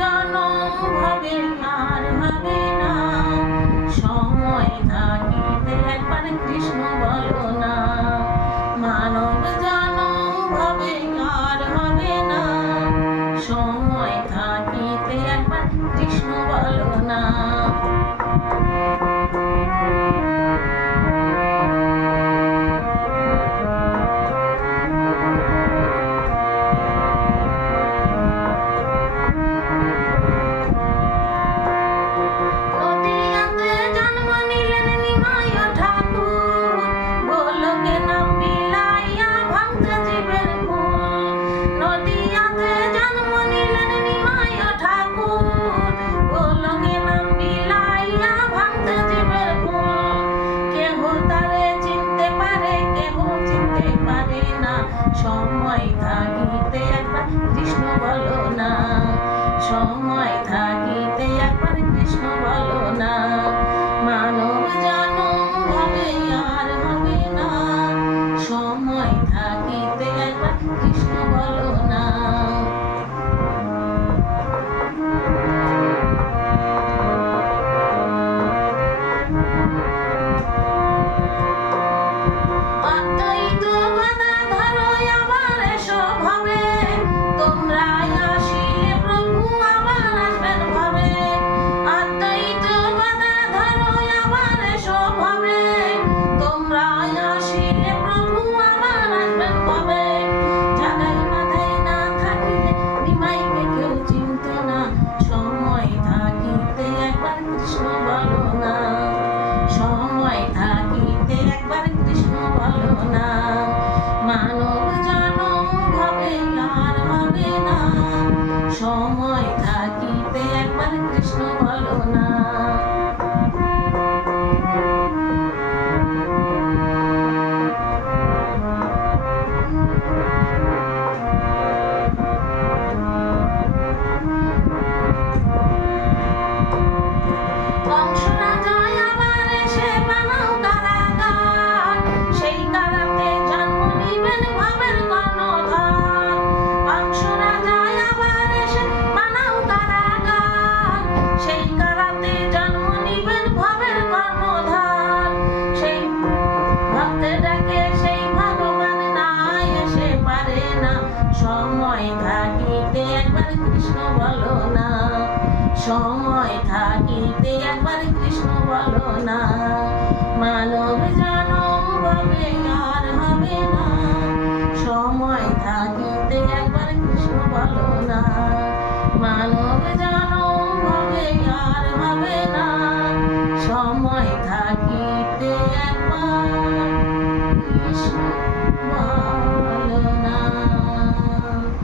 জনম হবে আর না। সময় থাকিতে একবার কৃষ্ণ বলো পারে না। সময় থাকিতে একবার কৃষ্ণ বলো না। সময় সময় থাকিতে একবার কৃষ্ণ বলো না। সময় থাকিতে একবার কৃষ্ণ বলো না। সময় থাকিতে একবার কৃষ্ণ বলো না। মানব জনম হবে আর হবে না। সময় থাকিতে একবার কৃষ্ণ বলো না। মানব জনম হবে আর হবে না। সময় থাকিতে